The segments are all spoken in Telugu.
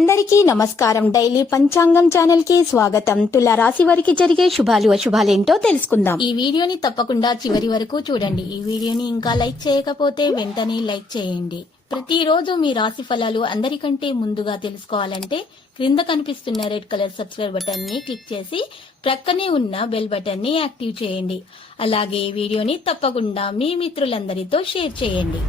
అందరికీ నమస్కారం. డైలీ పంచాంగం ఛానల్ కి స్వాగతం. తుల రాశి వారికి జరిగే శుభాలు అశుభాలేంటో తెలుసుకుందాం. ఈ వీడియోని తప్పకుండా చివరి వరకు చూడండి. ఈ వీడియోని ఇంకా లైక్ చేయకపోతే వెంటనే లైక్ చేయండి. ప్రతిరోజు మీ రాశి ఫలాలు అందరికంటే ముందుగా తెలుసుకోవాలంటే క్రింద కనిపిస్తున్న రెడ్ కలర్ సబ్స్క్రైబ్ బటన్ ని క్లిక్ చేసి ప్రక్కనే ఉన్న బెల్ బటన్ ని యాక్టివ్ చేయండి. అలాగే ఈ వీడియోని తప్పకుండా మీ మిత్రులందరితో షేర్ చేయండి.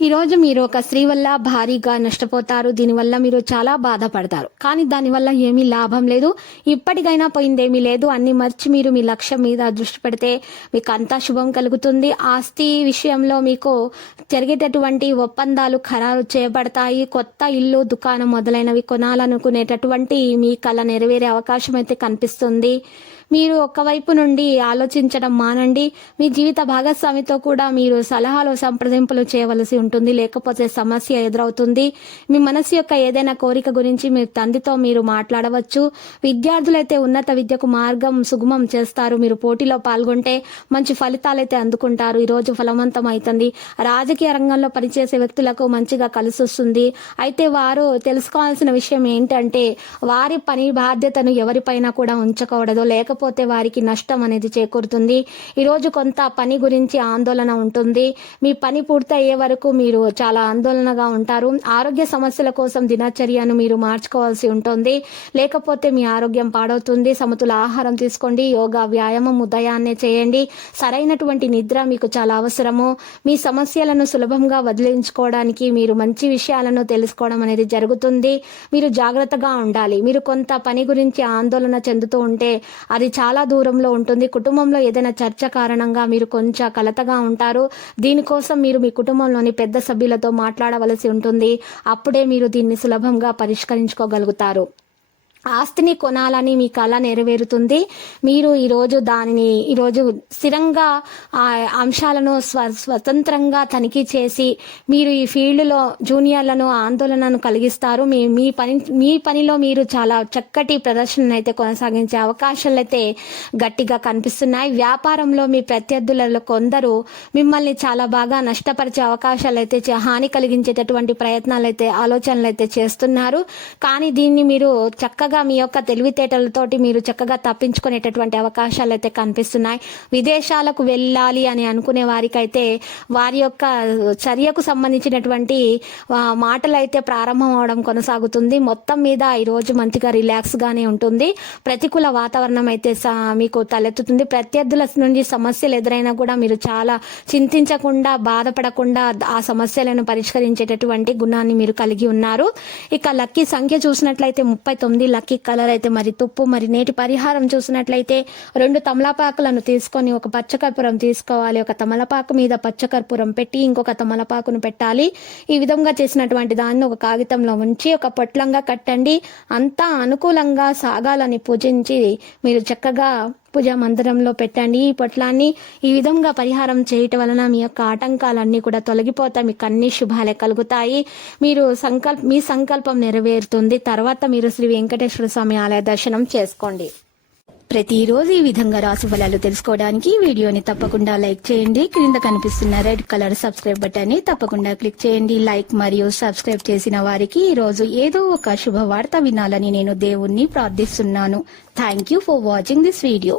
ఈ రోజు మీరు ఒక స్త్రీ వల్ల భారీగా నష్టపోతారు. దీనివల్ల మీరు చాలా బాధపడతారు. కానీ దానివల్ల ఏమీ లాభం లేదు. ఇప్పటికైనా పోయిందేమీ లేదు. అన్ని మర్చి మీరు మీ లక్ష్యం మీద దృష్టి పెడితే మీకు అంతా శుభం కలుగుతుంది. ఆస్తి విషయంలో మీకు జరిగేటటువంటి ఒప్పందాలు ఖరారు చేయబడతాయి. కొత్త ఇల్లు, దుకాణం మొదలైనవి కొనాలనుకునేటటువంటి మీ కళ నెరవేరే అవకాశం అయితే కనిపిస్తుంది. మీరు ఒకవైపు నుండి ఆలోచించడం మానండి. మీ జీవిత భాగస్వామితో కూడా మీరు సలహాలు సంప్రదింపులు చేయవలసి ఉంటుంది. లేకపోతే సమస్య ఎదురవుతుంది. మీ మనసు యొక్క ఏదైనా కోరిక గురించి మీ తండ్రితో మీరు మాట్లాడవచ్చు. విద్యార్థులైతే ఉన్నత విద్యకు మార్గం సుగమం చేస్తారు. మీరు పోటీలో పాల్గొంటే మంచి ఫలితాలైతే అందుకుంటారు. ఈ రోజు ఫలవంతం అవుతుంది. రాజకీయ రంగంలో పనిచేసే వ్యక్తులకు మంచిగా కలిసి వస్తుంది. అయితే వారు తెలుసుకోవాల్సిన విషయం ఏంటంటే వారి పని బాధ్యతను ఎవరిపైన కూడా ఉంచకూడదు. లేకపోతే వారికి నష్టం అనేది చేకూరుతుంది. ఈరోజు కొంత పని గురించి ఆందోళన ఉంటుంది. మీ పని పూర్తయ్యే వరకు మీరు చాలా ఆందోళనగా ఉంటారు. ఆరోగ్య సమస్యల కోసం దినచర్యను మీరు మార్చుకోవాల్సి ఉంటుంది. లేకపోతే మీ ఆరోగ్యం పాడవుతుంది. సమతుల ఆహారం తీసుకోండి. యోగా, వ్యాయామం ఉదయాన్నే చేయండి. సరైనటువంటి నిద్ర మీకు చాలా అవసరము. మీ సమస్యలను సులభంగా వదిలించుకోవడానికి మీరు మంచి విషయాలను తెలుసుకోవడం అనేది జరుగుతుంది. మీరు జాగ్రత్తగా ఉండాలి. మీరు కొంత పని గురించి ఆందోళన చెందుతూ ఉంటే అది చాలా దూరంలో ఉంటుంది. కుటుంబంలో ఏదైనా చర్చ కారణంగా మీరు కొంచెం కలతగా ఉంటారు. దీనికోసం మీరు మీ కుటుంబంలోని పెద్ద సభ్యులతో మాట్లాడవలసి ఉంటుంది. అప్పుడే మీరు దీన్ని సులభంగా పరిష్కరించుకోగలుగుతారు. ఆస్తిని కొనాలని మీ కళ నెరవేరుతుంది. మీరు ఈరోజు స్థిరంగా ఆ అంశాలను స్వతంత్రంగా తనిఖీ చేసి మీరు ఈ ఫీల్డ్లో జూనియర్లను ఆందోళనను కలిగిస్తారు. మీ పనిలో మీరు చాలా చక్కటి ప్రదర్శన అయితే కొనసాగించే అవకాశాలు అయితే గట్టిగా కనిపిస్తున్నాయి. వ్యాపారంలో మీ ప్రత్యర్థులలో కొందరు మిమ్మల్ని చాలా బాగా నష్టపరిచే అవకాశాలు అయితే హాని కలిగించేటటువంటి ప్రయత్నాలు అయితే ఆలోచనలు అయితే చేస్తున్నారు. కానీ దీన్ని మీరు చక్కగా మీ యొక్క తెలివితేటలతోటి మీరు చక్కగా తప్పించుకునేటటువంటి అవకాశాలు అయితే కనిపిస్తున్నాయి. విదేశాలకు వెళ్ళాలి అని అనుకునే వారికైతే వారి యొక్క చర్యకు సంబంధించినటువంటి మాటలు అయితే ప్రారంభం అవడం కొనసాగుతుంది. మొత్తం మీద ఈరోజు మంచిగా రిలాక్స్ గానే ఉంటుంది. ప్రతికూల వాతావరణం అయితే మీకు తలెత్తుతుంది. ప్రత్యర్థుల నుండి సమస్యలు ఎదురైనా కూడా మీరు చాలా చింతించకుండా బాధపడకుండా ఆ సమస్యలను పరిష్కరించేటటువంటి గుణాన్ని మీరు కలిగి ఉన్నారు. ఇక లక్కీ సంఖ్య చూసినట్లయితే 39. లక్కీ కలర్ అయితే మరి తుప్పు. మరి నేటి పరిహారం చూసినట్లయితే 2 తమలపాకులను తీసుకొని ఒక పచ్చకర్పూరం తీసుకోవాలి. ఒక తమలపాకు మీద పచ్చకర్పూరం పెట్టి ఇంకొక తమలపాకును పెట్టాలి. ఈ విధంగా చేసినటువంటి దాన్ని ఒక కాగితంలో ఉంచి ఒక పొట్లంగా కట్టండి. అంతా అనుకూలంగా సాగాలని పూజించి మీరు చక్కగా పూజా మందిరంలో పెట్టండి. ఈ పొట్లాన్ని ఈ విధంగా పరిహారం చేయటం వలన మీ యొక్క ఆటంకాలన్నీ కూడా తొలగిపోతాయి. మీకు అన్ని శుభాలే కలుగుతాయి. మీ సంకల్పం నెరవేరుతుంది. తర్వాత మీరు శ్రీ వెంకటేశ్వర స్వామి ఆలయ దర్శనం చేసుకోండి. ప్రతిరోజు ఈ విధంగా రాశి ఫలాలు తెలుసుకోవడానికి వీడియోని తప్పకుండా లైక్ చేయండి. క్రింద కనిపిస్తున్న రెడ్ కలర్ సబ్స్క్రైబ్ బటన్ ని తప్పకుండా క్లిక్ చేయండి. లైక్ మరియు సబ్స్క్రైబ్ చేసిన వారికి ఈ రోజు ఏదో ఒక శుభవార్త వినాలని నేను దేవుణ్ణి ప్రార్థిస్తున్నాను. Thank you for watching this video.